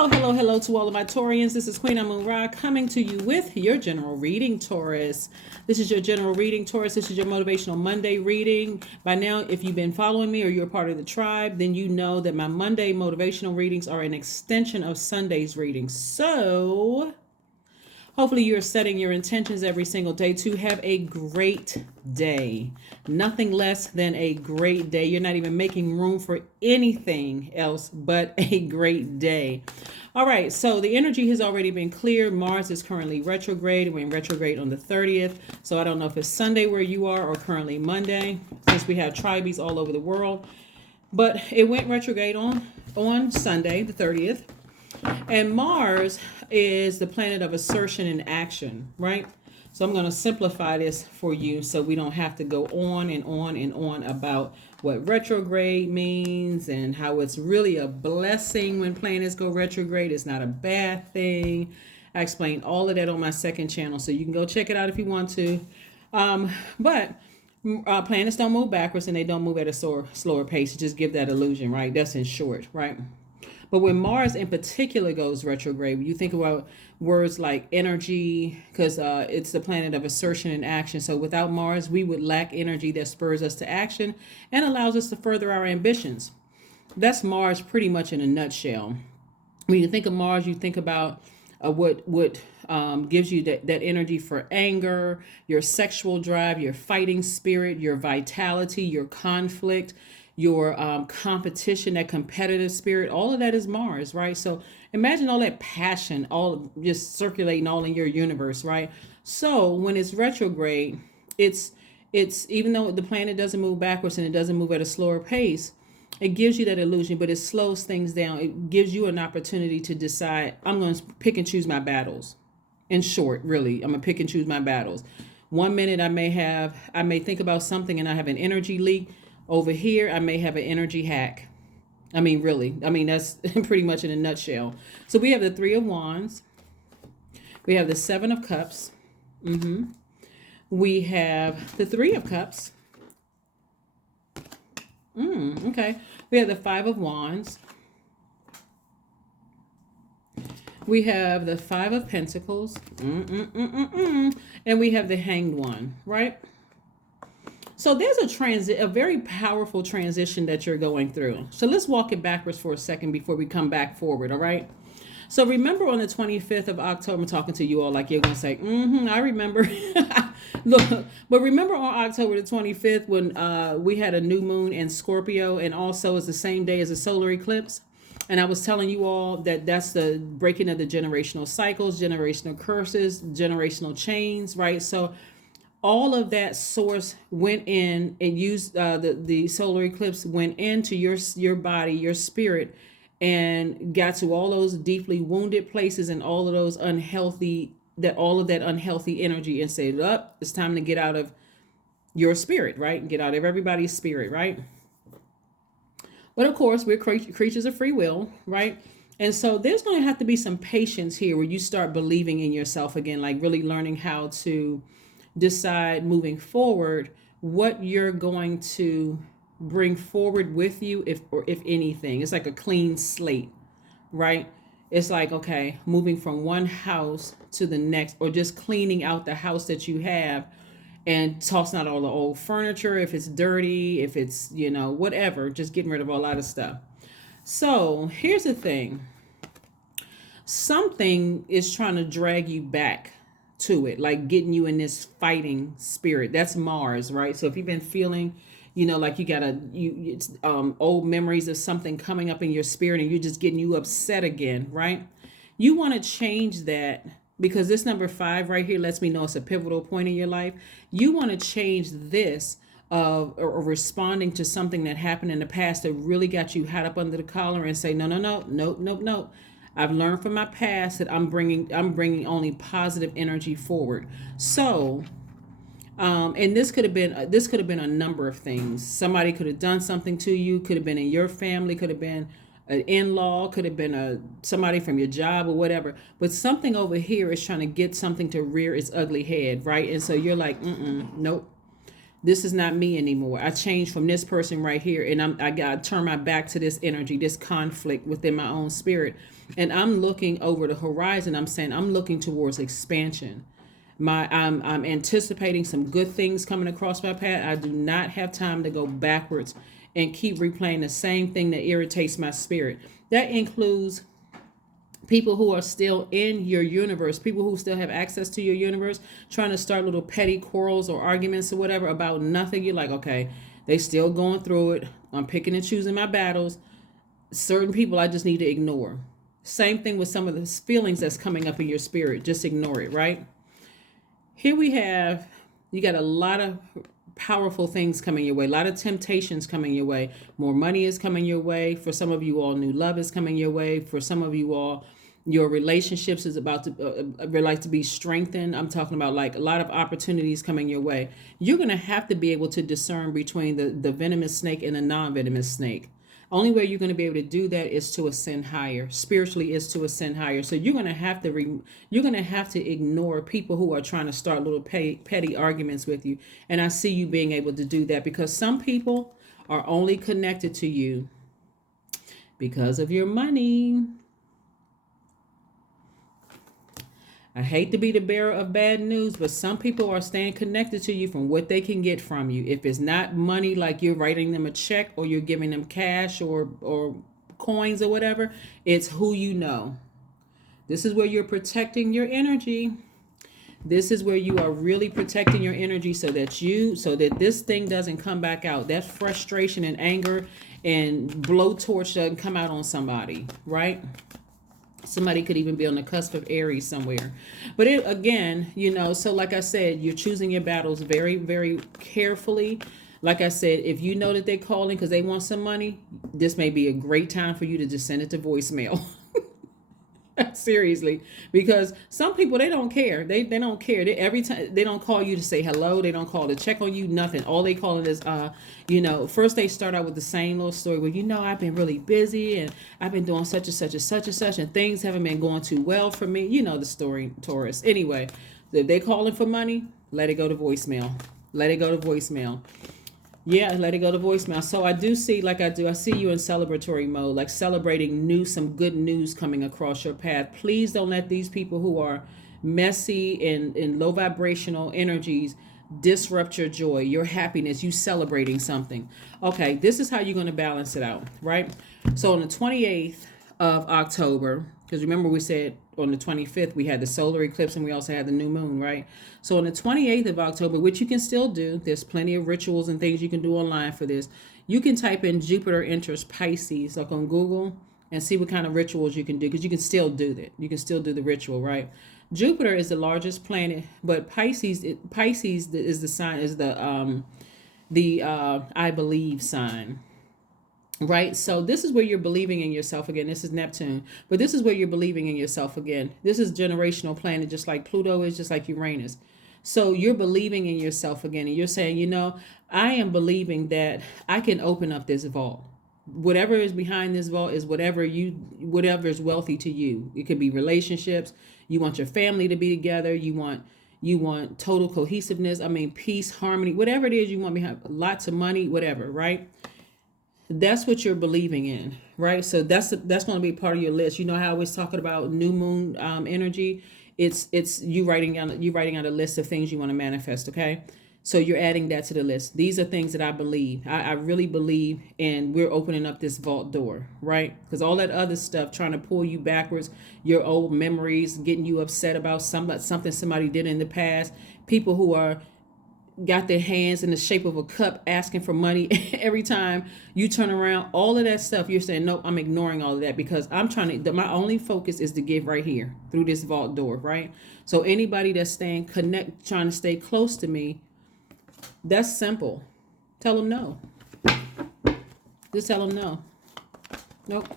Hello to all of my Taurians. This is Queen Amun Ra coming to you with your general reading, Taurus. This is your general reading, Taurus. This is your Motivational Monday reading. By now, if you've been following me or you're part of the tribe, then you know that my Monday motivational readings are an extension of Sunday's readings. So hopefully you're setting your intentions every single day to have a great day. Nothing less than a great day. You're not even making room for anything else but a great day. All right, so the energy has already been cleared. Mars is currently retrograde. We're in retrograde on the 30th. So I don't know if it's Sunday where you are or currently Monday, since we have tribes all over the world. But it went retrograde on Sunday, the 30th. And Mars is the planet of assertion and action, right? So I'm going to simplify this for you so we don't have to go on and on and on about what retrograde means and how it's really a blessing when planets go retrograde. It's not a bad thing. I explained all of that on my second channel, so you can go check it out if you want to. But planets don't move backwards and they don't move at a slower pace. Just give that illusion, right? That's in short, right? But when Mars in particular goes retrograde, when you think about words like energy, because it's the planet of assertion and action. So without Mars, we would lack energy that spurs us to action and allows us to further our ambitions. That's Mars pretty much in a nutshell. When you think of Mars, you think about what gives you that energy for anger, your sexual drive, your fighting spirit, your vitality, your conflict, your competition, that competitive spirit. All of that is Mars, right? So imagine all that passion, all just circulating all in your universe, right? So when it's retrograde, it's even though the planet doesn't move backwards and it doesn't move at a slower pace, it gives you that illusion, but it slows things down. It gives you an opportunity to decide, I'm going to pick and choose my battles. In short, really, I'm going to pick and choose my battles. One minute I may think about something and I have an energy leak. Over here, I may have an energy hack. Really. That's pretty much in a nutshell. So we have the Three of Wands. We have the Seven of Cups. We have the Three of Cups. Okay. We have the Five of Wands. We have the Five of Pentacles. And we have the Hanged One, right? So there's a very powerful transition that you're going through. So let's walk it backwards for a second before we come back forward, all right? So remember on the 25th of October, I'm talking to you all like you're going to say, I remember. Look, but remember on October the 25th when we had a new moon in Scorpio, and also it's the same day as a solar eclipse? And I was telling you all that that's the breaking of the generational cycles, generational curses, generational chains, right? So all of that source went in and used the solar eclipse went into your body, your spirit, and got to all those deeply wounded places and all of that unhealthy energy and said, up, it's time to get out of your spirit, right? Get out of everybody's spirit, right? But of course, we're creatures of free will, right? And so there's going to have to be some patience here where you start believing in yourself again, like really learning how to decide moving forward what you're going to bring forward with you, if anything. It's like a clean slate, right? It's like, okay, moving from one house to the next, or just cleaning out the house that you have and tossing out all the old furniture if it's dirty, if it's, whatever, just getting rid of a lot of stuff. So here's the thing. Something is trying to drag you back to it, like getting you in this fighting spirit. That's Mars, right? So if you've been feeling, like you got old memories of something coming up in your spirit and you're just getting you upset again, right? You want to change that, because this number 5 right here lets me know it's a pivotal point in your life. You want to change this or responding to something that happened in the past that really got you hot up under the collar and say, no. I've learned from my past that I'm bringing only positive energy forward. So, and this could have been a number of things. Somebody could have done something to you. Could have been in your family. Could have been an in-law. Could have been somebody from your job or whatever. But something over here is trying to get something to rear its ugly head, right? And so you're like, nope. This is not me anymore. I changed from this person right here, and I got to turn my back to this energy, this conflict within my own spirit. And I'm looking over the horizon. I'm saying I'm looking towards expansion. I'm anticipating some good things coming across my path. I do not have time to go backwards and keep replaying the same thing that irritates my spirit. That includes people who are still in your universe, people who still have access to your universe, trying to start little petty quarrels or arguments or whatever about nothing. You're like, okay, they still going through it. I'm picking and choosing my battles. Certain people I just need to ignore. Same thing with some of the feelings that's coming up in your spirit. Just ignore it, right? Here we have, you got a lot of powerful things coming your way, a lot of temptations coming your way. More money is coming your way. For some of you all, new love is coming your way. For some of you all, your relationships is about to be strengthened. I'm talking about like a lot of opportunities coming your way. You're going to have to be able to discern between the venomous snake and the non-venomous snake. Only way you're going to be able to do that is to ascend higher. Spiritually is to ascend higher. So you're going to have to ignore people who are trying to start little petty arguments with you. And I see you being able to do that because some people are only connected to you because of your money. I hate to be the bearer of bad news, but some people are staying connected to you from what they can get from you. If it's not money, like you're writing them a check or you're giving them cash or coins or whatever, it's who you know. This is where you're protecting your energy. This is where you are really protecting your energy so that this thing doesn't come back out. That frustration and anger and blowtorch doesn't come out on somebody, right? Somebody could even be on the cusp of Aries somewhere. But again, so like I said, you're choosing your battles very, very carefully. Like I said, if you know that they're calling because they want some money, this may be a great time for you to just send it to voicemail. Seriously, because some people, they don't care. They don't care. Every time they don't call you to say hello, they don't call to check on you, nothing. All they call it is, first they start out with the same little story. Well, I've been really busy and I've been doing such and such and such and such, and things haven't been going too well for me. You know the story, Taurus. Anyway, if they calling for money, let it go to voicemail. Let it go to voicemail. Yeah, let it go to voicemail. So I do see, I see you in celebratory mode, like celebrating some good news coming across your path. Please don't let these people who are messy and low vibrational energies disrupt your joy, your happiness, you celebrating something. Okay, this is how you're going to balance it out, right? So on the 28th of October, because remember we said on the 25th we had the solar eclipse and we also had the new moon, right? So on the 28th of October, which you can still do, there's plenty of rituals and things you can do online for this. You can type in Jupiter enters Pisces, like on Google, and see what kind of rituals you can do, because you can still do that. You can still do the ritual, right? Jupiter is the largest planet, but Pisces is the sign, is the I believe sign. Right? So this is where you're believing in yourself again. This is Neptune. But this is where you're believing in yourself again. This is generational planet, just like Pluto is, just like Uranus. So you're believing in yourself again. And you're saying, I am believing that I can open up this vault. Whatever is behind this vault is whatever is wealthy to you. It could be relationships. You want your family to be together. You want total cohesiveness. Peace, harmony, whatever it is you want behind, lots of money, whatever, right? That's what you're believing in, right? So that's going to be part of your list. You know how I was talking about new moon energy? It's you writing out a list of things you want to manifest, okay? So you're adding that to the list. These are things that I believe. I really believe, and we're opening up this vault door, right? Because all that other stuff trying to pull you backwards, your old memories, getting you upset about something somebody did in the past, people who are got their hands in the shape of a cup asking for money every time you turn around, all of that stuff, you're saying, nope, I'm ignoring all of that because I'm my only focus is to give right here through this vault door, right? So anybody that's trying to stay close to me, that's simple. Tell them no. Just tell them no. Nope.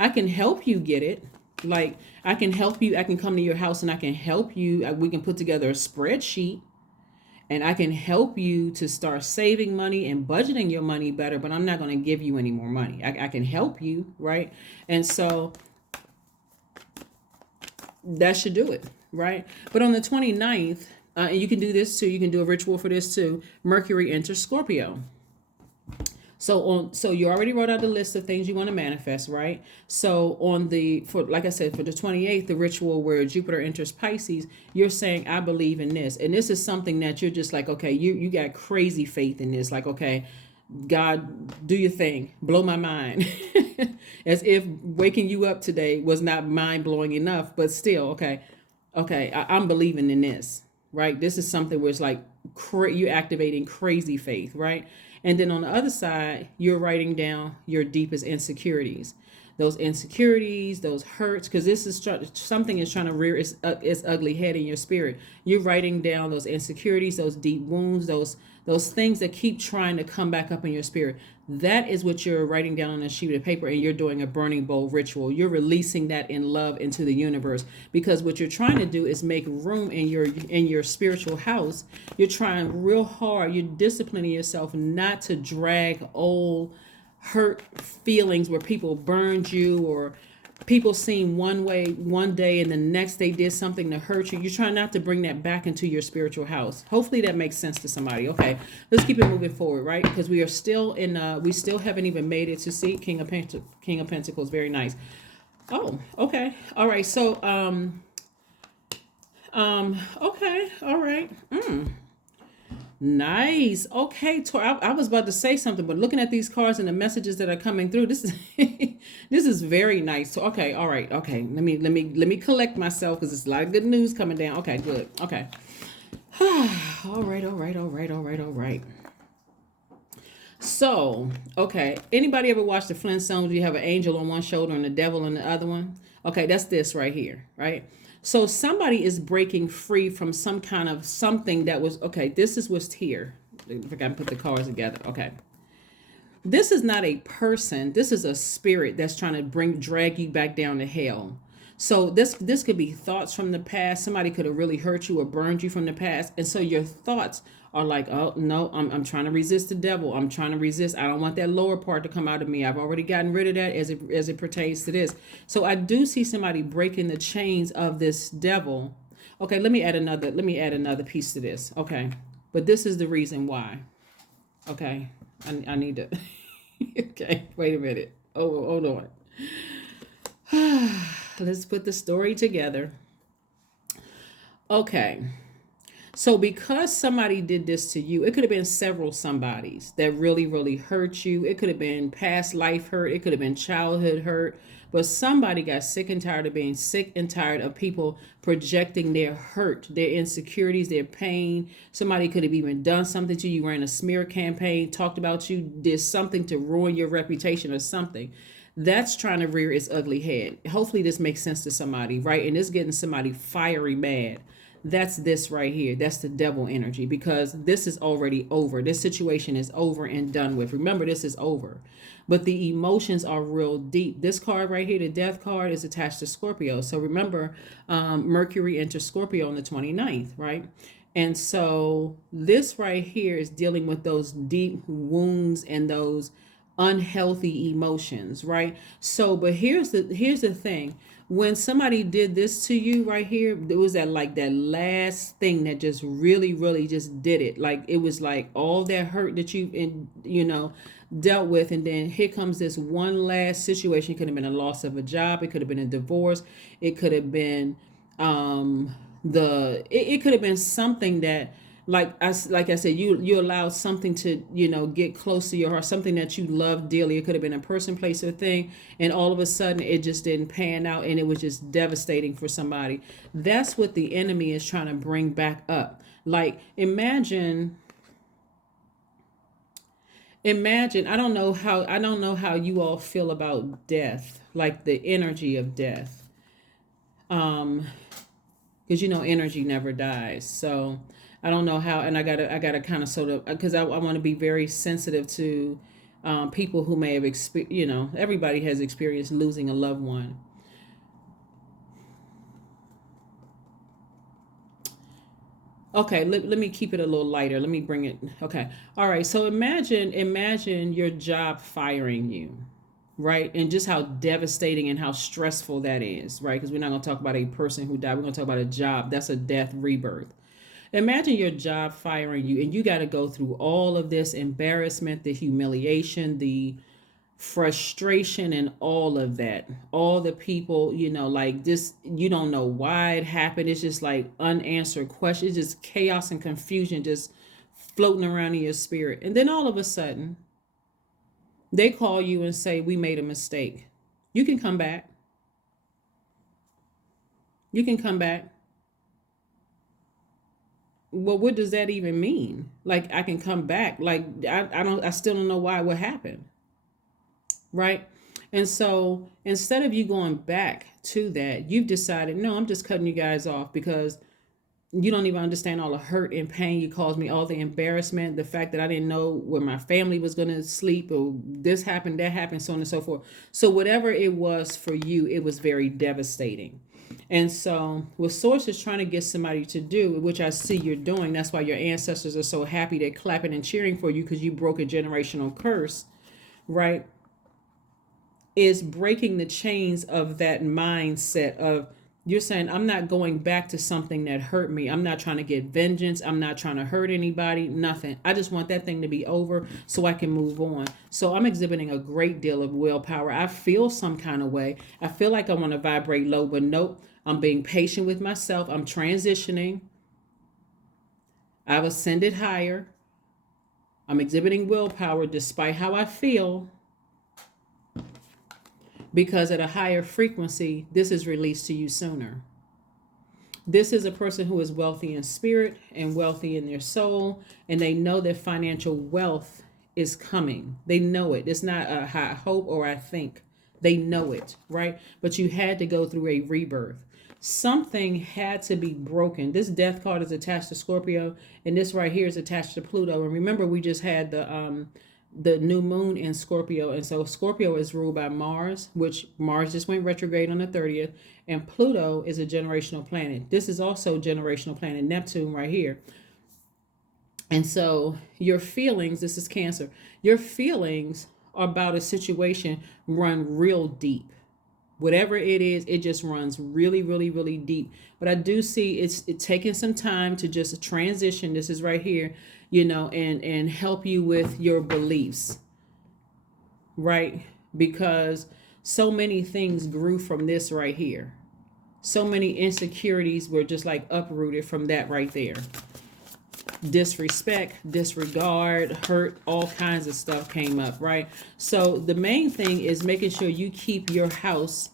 I can help you get it. Like, I can help you. I can come to your house and I can help you. We can put together a spreadsheet. And I can help you to start saving money and budgeting your money better, but I'm not going to give you any more money. I can help you, right? And so that should do it, right? But on the 29th, And you can do this too. You can do a ritual for this too. Mercury enters Scorpio. So you already wrote out the list of things you want to manifest, right? So like I said, for the 28th, the ritual where Jupiter enters Pisces, you're saying, I believe in this. And this is something that you're just like, okay, you got crazy faith in this. Like, okay, God, do your thing, blow my mind. As if waking you up today was not mind blowing enough, but still, okay, I'm believing in this, right? This is something where it's like you're activating crazy faith, right? And then on the other side, you're writing down your deepest insecurities, those hurts, because this is something is trying to rear its ugly head in your spirit. You're writing down those insecurities, those deep wounds, those things that keep trying to come back up in your spirit. That is what you're writing down on a sheet of paper, and you're doing a burning bowl ritual. You're releasing that in love into the universe, because what you're trying to do is make room in your spiritual house. You're trying real hard. You're disciplining yourself not to drag old hurt feelings where people burned you, or people seem one way one day and the next they did something to hurt you. You're trying not to bring that back into your spiritual house. Hopefully that makes sense to somebody. Okay, let's keep it moving forward, right? Because we are still we still haven't even made it to see King of Pentacles. Very nice. Oh, okay. All right. So, okay. All right. Nice. Okay, Tor. I was about to say something, but looking at these cards and the messages that are coming through, this is this is very nice. So, okay, all right, okay. Let me collect myself, because there's a lot of good news coming down. Okay, good. Okay. all right. So, okay. Anybody ever watch the Flintstones? You have an angel on one shoulder and the devil on the other one. Okay, that's this right here, right? So somebody is breaking free from some kind of something that was, okay, this is what's here. If I can put the cards together. Okay. This is not a person. This is a spirit that's trying to drag you back down to hell. So this could be thoughts from the past. Somebody could have really hurt you or burned you from the past. And so your thoughts are like, oh no, I'm trying to resist the devil. I'm trying to resist. I don't want that lower part to come out of me. I've already gotten rid of that as it pertains to this. So I do see somebody breaking the chains of this devil. Okay, let me add another piece to this. Okay. But this is the reason why. Okay. I need to okay, wait a minute. Oh, hold on. Let's put the story together. Okay. So because somebody did this to you, it could have been several somebodies that really, really hurt you. It could have been past life hurt. It could have been childhood hurt. But somebody got sick and tired of being sick and tired of people projecting their hurt, their insecurities, their pain. Somebody could have even done something to you, ran a smear campaign, talked about you, did something to ruin your reputation or something. That's trying to rear its ugly head. Hopefully this makes sense to somebody, right? And it's getting somebody fiery mad. That's this right here. That's the devil energy, because this is already over. This situation is over and done with. Remember, this is over. But the emotions are real deep. This card right here, the death card, is attached to Scorpio. So remember, Mercury enters Scorpio on the 29th, right? And so this right here is dealing with those deep wounds and those unhealthy emotions, right? So, but here's the thing. When somebody did this to you right here, it was that last thing that just really, really just did it. Like, it was like all that hurt that you dealt with, and then here comes this one last situation. It could have been a loss of a job. It could have been a divorce. It could have been it could have been something that, like I said, you allowed something to get close to your heart, something that you love dearly. It could have been a person, place, or thing, and all of a sudden it just didn't pan out, and it was just devastating for somebody. That's what the enemy is trying to bring back up. Like, imagine. I don't know how you all feel about death, like the energy of death, because energy never dies. So I don't know how, and I gotta kind of sort of, because I want to be very sensitive to people who may have experienced, everybody has experienced losing a loved one. Okay, let me keep it a little lighter. Let me bring it. Okay. All right. So imagine your job firing you, right? And just how devastating and how stressful that is, right? Because we're not going to talk about a person who died. We're going to talk about a job. That's a death rebirth. Imagine your job firing you and you got to go through all of this embarrassment, the humiliation, the frustration, and all of that. All the people, like this, you don't know why it happened. It's just like unanswered questions, it's just chaos and confusion just floating around in your spirit. And then all of a sudden, they call you and say, "We made a mistake. You can come back. You can come back." Well, what does that even mean? Like, I can come back. Like, I still don't know why, what happened. Right? And so instead of you going back to that, you've decided, no, I'm just cutting you guys off because you don't even understand all the hurt and pain you caused me, all the embarrassment, the fact that I didn't know where my family was going to sleep, or this happened, that happened, so on and so forth. So whatever it was for you, it was very devastating. And so what Source is trying to get somebody to do, which I see you're doing, that's why your ancestors are so happy, they're clapping and cheering for you because you broke a generational curse, right? Is breaking the chains of that mindset of, you're saying, I'm not going back to something that hurt me. I'm not trying to get vengeance. I'm not trying to hurt anybody, nothing. I just want that thing to be over so I can move on. So I'm exhibiting a great deal of willpower. I feel some kind of way. I feel like I want to vibrate low, but nope. I'm being patient with myself. I'm transitioning. I've ascended higher. I'm exhibiting willpower despite how I feel, because at a higher frequency, this is released to you sooner. This is a person who is wealthy in spirit and wealthy in their soul, and they know that financial wealth is coming. They know it. It's not a I hope or I think. They know it, right? But you had to go through a rebirth. Something had to be broken. This death card is attached to Scorpio, and this right here is attached to Pluto. And remember, we just had the new moon in Scorpio, and so Scorpio is ruled by Mars, which Mars just went retrograde on the 30th, and Pluto is a generational planet. This is also generational planet Neptune right here. And so your feelings, this is Cancer, your feelings about a situation run real deep. Whatever it is, it just runs really, really, really deep. But I do see it's taking some time to just transition. This is right here, and help you with your beliefs, right? Because so many things grew from this right here. So many insecurities were just like uprooted from that right there. Disrespect, disregard, hurt, all kinds of stuff came up, right? So the main thing is making sure you keep your house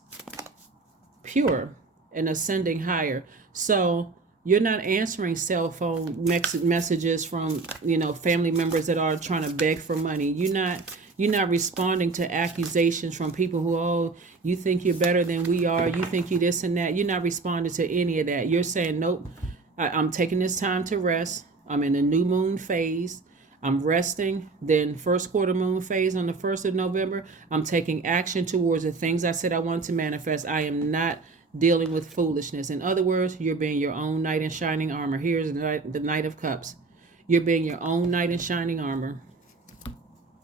pure and ascending higher. So you're not answering cell phone messages from family members that are trying to beg for money. You're not responding to accusations from people who, oh, you think you're better than we are, you think you this and that. You're not responding to any of that. You're saying, nope, I'm taking this time to rest. I'm in a new moon phase. I'm resting. Then first quarter moon phase on the 1st of November, I'm taking action towards the things I said I want to manifest. I am not dealing with foolishness. In other words, you're being your own knight in shining armor. Here's the Knight of Cups. You're being your own knight in shining armor.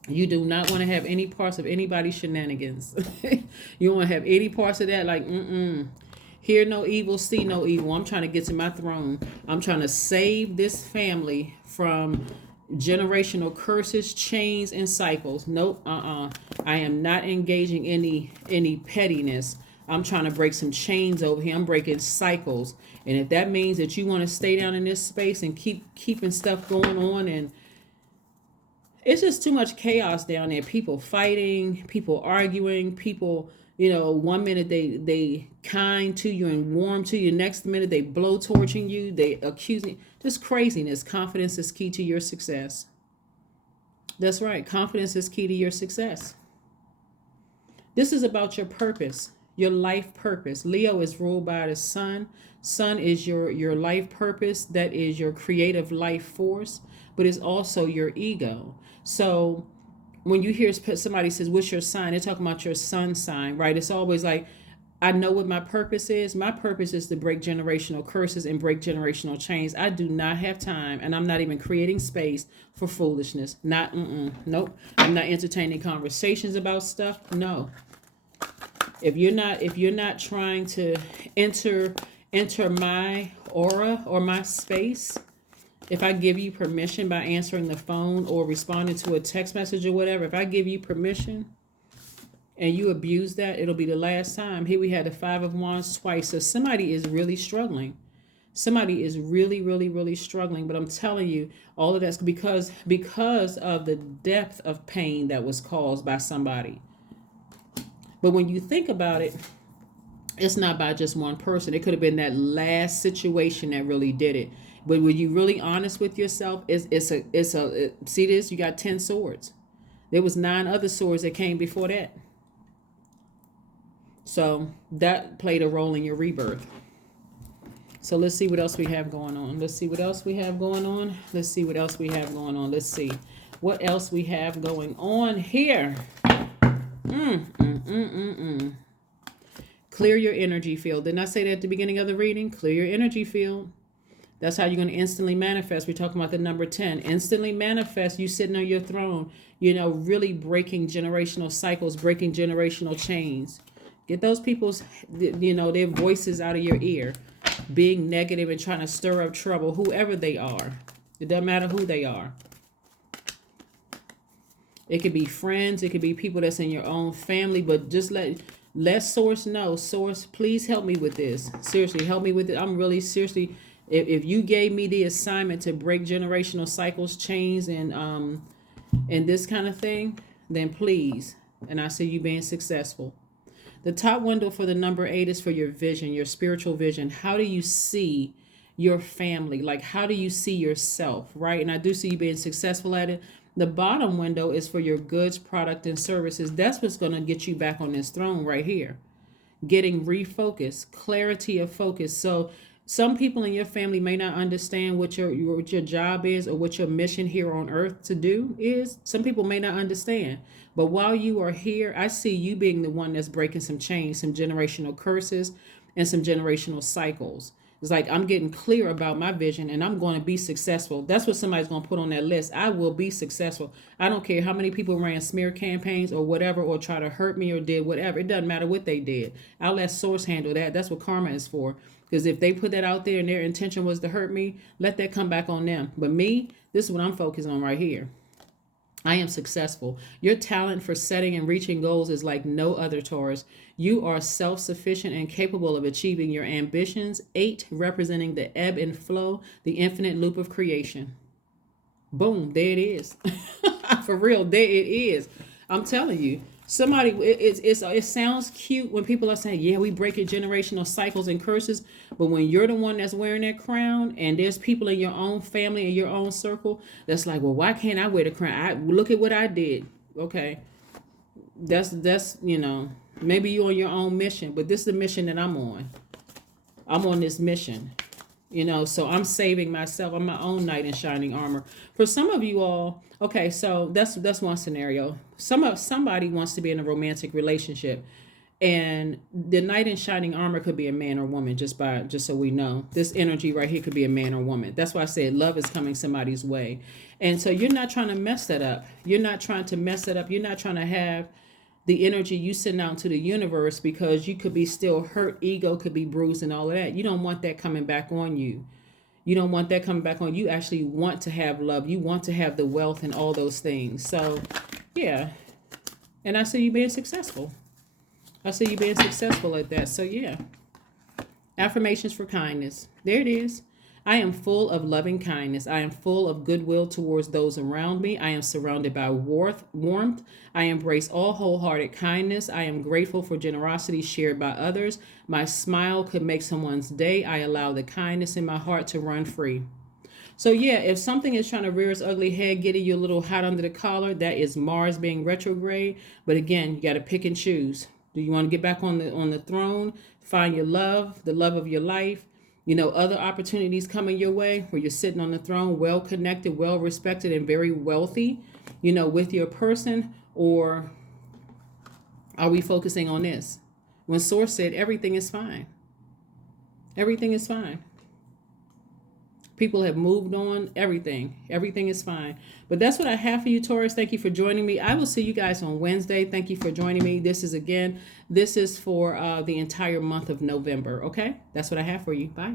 You do not want to have any parts of anybody's shenanigans. You don't want to have any parts of that, like, hear no evil, see no evil. I'm trying to get to my throne. I'm trying to save this family from generational curses, chains, and cycles. Nope, I am not engaging any pettiness. I'm trying to break some chains over here. I'm breaking cycles. And if that means that you want to stay down in this space and keeping stuff going on, and it's just too much chaos down there. People fighting, people arguing, people, 1 minute they kind to you and warm to you. Next minute they blow torching you. They accusing. Just craziness. Confidence is key to your success. That's right. Confidence is key to your success. This is about your purpose, your life purpose. Leo is ruled by the sun. Sun is your life purpose. That is your creative life force, but it's also your ego. So when you hear somebody says, what's your sign? They're talking about your sun sign, right? It's always like, I know what my purpose is. My purpose is to break generational curses and break generational chains. I do not have time, and I'm not even creating space for foolishness. Nope. I'm not entertaining conversations about stuff. No. If you're not trying to enter my aura or my space, if I give you permission by answering the phone or responding to a text message or whatever, if I give you permission and you abuse that, it'll be the last time. Here we had the Five of Wands twice. So somebody is really struggling. Somebody is really, really, really struggling. But I'm telling you, all of that's because of the depth of pain that was caused by somebody. But when you think about it, it's not by just one person. It could have been that last situation that really did it. But when you really honest with yourself, see this, you got 10 swords. There was 9 other swords that came before that. So that played a role in your rebirth. So let's see what else we have going on. Let's see what else we have going on. Let's see what else we have going on. Let's see what else we have going on here. Clear your energy field. Didn't I say that at the beginning of the reading? Clear your energy field. That's how you're going to instantly manifest. We're talking about the number 10. Instantly manifest, you sitting on your throne, really breaking generational cycles, breaking generational chains. Get those people's, their voices out of your ear. Being negative and trying to stir up trouble, whoever they are. It doesn't matter who they are. It could be friends. It could be people that's in your own family. But just let Source know. Source, please help me with this. Seriously, help me with it. I'm really seriously... If you gave me the assignment to break generational cycles, chains, and this kind of thing, then please. And I see you being successful. The top window for the number 8 is for your vision, your spiritual vision. How do you see your family? Like, how do you see yourself, right? And I do see you being successful at it. The bottom window is for your goods, product, and services. That's what's going to get you back on this throne right here. Getting refocused, clarity of focus. So some people in your family may not understand what your job is or what your mission here on earth to do is. Some people may not understand. But while you are here, I see you being the one that's breaking some chains, some generational curses, and some generational cycles. It's like, I'm getting clear about my vision and I'm going to be successful. That's what somebody's going to put on that list. I will be successful. I don't care how many people ran smear campaigns or whatever, or try to hurt me or did whatever. It doesn't matter what they did. I'll let Source handle that. That's what karma is for. Because if they put that out there and their intention was to hurt me, let that come back on them. But me, this is what I'm focused on right here. I am successful. Your talent for setting and reaching goals is like no other, Taurus. You are self-sufficient and capable of achieving your ambitions. 8 representing the ebb and flow, the infinite loop of creation. Boom, there it is. For real, there it is. I'm telling you. Somebody, it sounds cute when people are saying, yeah, we breaking generational cycles and curses. But when you're the one that's wearing that crown and there's people in your own family, in your own circle, that's like, well, why can't I wear the crown? Look at what I did. Okay. That's maybe you're on your own mission, but this is the mission that I'm on. I'm on this mission. So I'm saving myself. I'm my own knight in shining armor. For some of you all, okay, so that's one scenario. Somebody wants to be in a romantic relationship, and the knight in shining armor could be a man or woman. Just so we know, this energy right here could be a man or woman. That's why I said love is coming somebody's way, and so you're not trying to mess that up. You're not trying to mess it up. You're not trying to have the energy you send out to the universe, because you could be still hurt, ego could be bruised and all of that. You don't want that coming back on you. You don't want that coming back on you. You actually want to have love. You want to have the wealth and all those things. So, yeah. And I see you being successful. I see you being successful at that. So, yeah. Affirmations for kindness. There it is. I am full of loving kindness. I am full of goodwill towards those around me. I am surrounded by warmth. I embrace all wholehearted kindness. I am grateful for generosity shared by others. My smile could make someone's day. I allow the kindness in my heart to run free. So yeah, if something is trying to rear its ugly head, getting you a little hot under the collar, that is Mars being retrograde. But again, you got to pick and choose. Do you want to get back on the throne, find your love, the love of your life? Other opportunities coming your way where you're sitting on the throne, well connected, well respected, and very wealthy, with your person? Or are we focusing on this? When Source said everything is fine. Everything is fine. People have moved on. Everything is fine. But that's what I have for you, Taurus. Thank you for joining me. I will see you guys on Wednesday. Thank you for joining me. This is for the entire month of November. Okay, that's what I have for you. Bye.